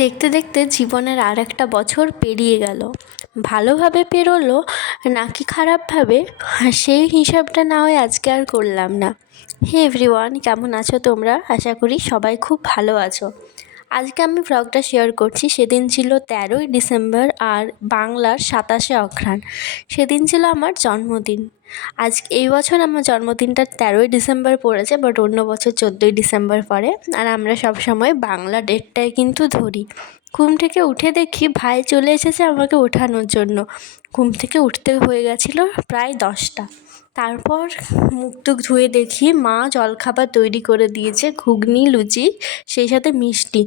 দেখতে দেখতে জীবনের আর একটা বছর পেরিয়ে গেল। ভালোভাবে পেরোলো নাকি খারাপভাবে, সেই হিসাবটা না হয় আজকে আর করলাম না। হে এভরিওয়ান, কেমন আছো তোমরা? আশা করি সবাই খুব ভালো আছো। আজকে আমি ভ্লগটা শেয়ার করছি। সেদিন ছিল 13ই ডিসেম্বর আর বাংলার 27শে অঘ্রাণ। সেদিন ছিল আমার জন্মদিন। এই বছর আমার জন্মদিনটা 13ই ডিসেম্বর পড়েছে, বাট অন্য বছর 14ই ডিসেম্বর পড়ে। আর আমরা সব সময় বাংলা ডেটটাই কিন্তু ধরি। ঘুম থেকে উঠে দেখি ভাই চলে এসেছে আমাকে ওঠানোর জন্য। ঘুম থেকে উঠতে হয়ে গেছিলো প্রায় 10টা। তারপর মুখ টুক ধুয়ে দেখি মা জলখাবার তৈরি করে দিয়েছে, ঘুগনি, লুচি, সেই সাথে মিষ্টি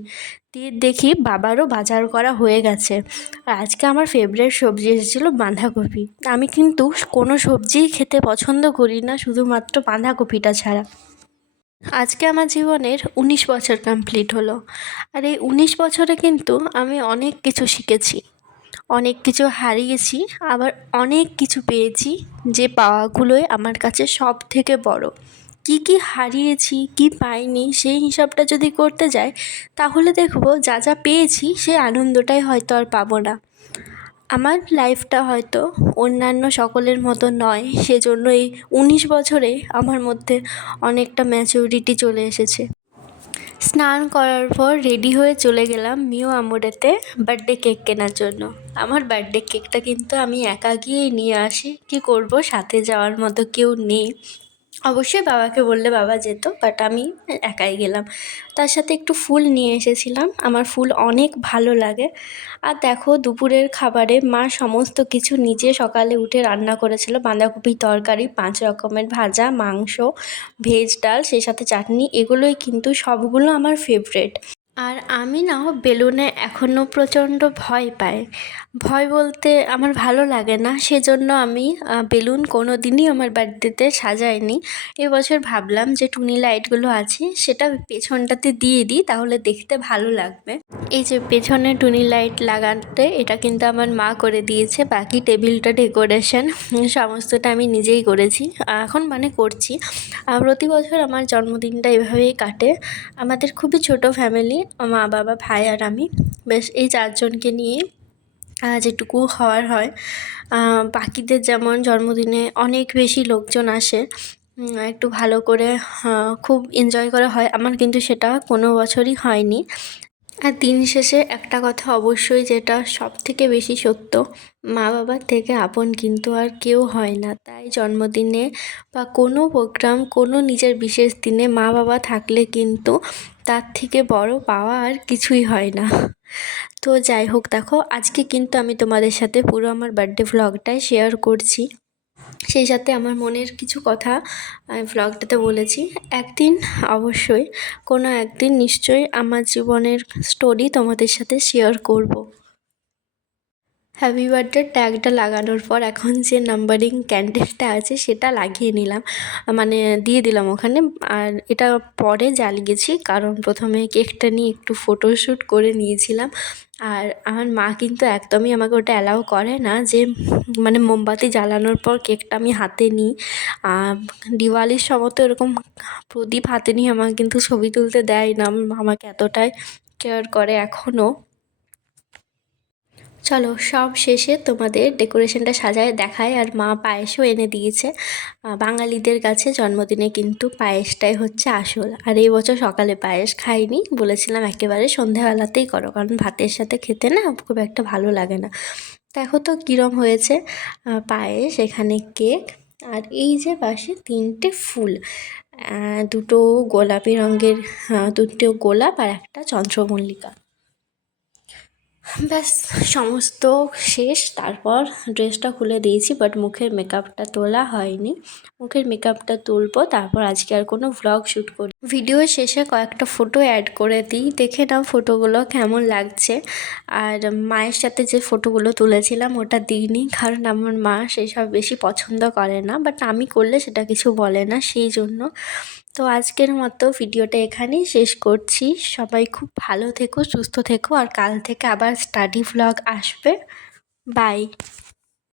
দিয়ে। দেখি বাবারও বাজার করা হয়ে গেছে। আর আজকে আমার ফেভারিট সবজি এসেছিলো বাঁধাকপি। আমি কিন্তু কোনো সবজিই খেতে পছন্দ করি না, শুধুমাত্র বাঁধাকপিটা ছাড়া। আজকে আমার জীবনের 19 বছর কমপ্লিট হলো। আর এই 19 বছরে কিন্তু আমি অনেক কিছু শিখেছি, অনেক কিছু হারিয়েছি, আবার অনেক কিছু পেয়েছি। যে পাওয়াগুলোই আমার কাছে সব থেকে বড়। কি কি হারিয়েছি, কি পাইনি, সেই হিসাবটা যদি করতে যাই, তাহলে দেখব যা যা পেয়েছি সেই আনন্দটাই হয়তো আর পাবো না। আমার লাইফটা হয়তো অন্যান্য সকলের মতো নয়, সেজন্য এই 19 বছরে আমার মধ্যে অনেকটা ম্যাচুরিটি চলে এসেছে। স্নান করার পর রেডি হয়ে চলে গেলাম মিও আমোরেতে বার্থডে কেক কেনার জন্য। আমার বার্থডে কেকটা কিন্তু আমি একা গিয়েই নিয়ে আসি। কী করব, সাথে যাওয়ার মতো কেউ নেই। অবশ্যই বাবাকে বললে বাবা যেত, বাট আমি একাই গেলাম। তার সাথে একটু ফুল নিয়ে এসেছিলাম, আমার ফুল অনেক ভালো লাগে। আর দেখো, দুপুরের খাবারে মা সমস্ত কিছু নিজে সকালে উঠে রান্না করেছিল। বাঁধাকপির তরকারি, 5 রকমের ভাজা, মাংস, ভেজ ডাল, সেই সাথে চাটনি। এগুলোই কিন্তু সবগুলো আমার ফেভারেট। আর আমি না বেলুনে এখনও প্রচণ্ড ভয় পাই। ভয় বলতে আমার ভালো লাগে না, সেজন্য আমি বেলুন কোনো দিনই আমার বার্থডেতে সাজাইনি। এবছর ভাবলাম যে টুনি লাইটগুলো আছে সেটা পেছনটাতে দিয়ে দিই, তাহলে দেখতে ভালো লাগবে। এই যে পেছনে টুনি লাইট লাগাতে, এটা কিন্তু আমার মা করে দিয়েছে। বাকি টেবিলটা ডেকোরেশন সমস্তটা আমি নিজেই করেছি, এখন মানে করছি। প্রতি বছর আমার জন্মদিনটা এভাবেই কাটে। আমাদের খুবই ছোট ফ্যামিলি, মা, বাবা, ভাই আর আমি। বেশ এই 4 জনকে নিয়ে যেটুকু হওয়ার হয়। বাকিদের যেমন জন্মদিনে অনেক বেশি লোকজন আসে, একটু ভালো করে খুব এনজয় করা হয়। আমার কিন্তু সেটা কোনো বছরই হয়নি। আর দিন শেষে একটা কথা অবশ্যই, যেটা সবথেকে বেশি সত্য, মা বাবার থেকে আপন কিন্তু আর কেউ হয় না। তাই জন্মদিনে বা কোনো প্রোগ্রাম, কোনো নিজের বিশেষ দিনে মা বাবা থাকলে কিন্তু তার থেকে বড় পাওয়া আর কিছুই হয় না। তো যাই হোক, দেখো আজকে কিন্তু আমি তোমাদের সাথে পুরো আমার বার্থডে ভ্লগটাই শেয়ার করছি। সেই সাথে আমার মনের কিছু কথা আমি ভ্লগটাতে বলেছি। একদিন অবশ্যই, কোনো একদিন নিশ্চয়ই আমার জীবনের স্টোরি তোমাদের সাথে শেয়ার করব। হ্যাপি বার্থডে ট্যাগটা লাগানোর পর এখন যে নাম্বারিং ক্যান্ডেলটা আছে সেটা লাগিয়ে নিলাম, মানে দিয়ে দিলাম ওখানে। আর এটা পরে জ্বালিয়েছি, কারণ প্রথমে কেকটা নিয়ে একটু ফটোশ্যুট করে নিয়েছিলাম। আর আমার মা কিন্তু একদমই আমাকে ওটা অ্যালাউ করে না, যে মানে মোমবাতি জ্বালানোর পর কেকটা আমি হাতে নিই। দিওয়ালির সময় তো এরকম প্রদীপ হাতে নিয়ে আমাকে কিন্তু ছবি তুলতে দেয় না। আমাকে এতটাই কেয়ার করে এখনও। চলো, সব শেষে তোমাদের ডেকোরেশনটা সাজায় দেখায়। আর মা পায়েসও এনে দিয়েছে। বাঙালিদের কাছে জন্মদিনে কিন্তু পায়েসটাই হচ্ছে আসল। আর এই বছর সকালে পায়েস খাইনি, বলেছিলাম একেবারে সন্ধ্যাবেলাতেই করো, কারণ ভাতের সাথে খেতে না খুব একটা ভালো লাগে না। দেখো তো কীরম হয়েছে পায়েস, এখানে কেক, আর এই যে পাশে 3টে ফুল, দুটো গোলাপি রঙের, দুটো গোলাপ আর একটা চন্দ্রমল্লিকা। ব্যাস, সমস্ত শেষ। তারপর ড্রেসটা খুলে দিয়েছি, বাট মুখের মেকআপটা তোলা হয়নি। মুখের মেকআপটা তুলবো, তারপর আজকে আর কোনো ভ্লগ শ্যুট করি। ভিডিও শেষে কয়েকটা ফটো অ্যাড করে দিই, দেখে নাও ফটোগুলো কেমন লাগছে। আর মায়ের সাথে যে ফটোগুলো তুলেছিলাম ওটা দিইনি, কারণ আমার মা সেসব বেশি পছন্দ করে না, বাট আমি করলে সেটা কিছু বলে না, সেই জন্য। তো আজকের মতো ভিডিওটা এখানেই শেষ করছি। সবাই খুব ভালো থেকো, সুস্থ থেকো। আর কাল থেকে আবার স্টাডি ভ্লগ আসবে। বাই।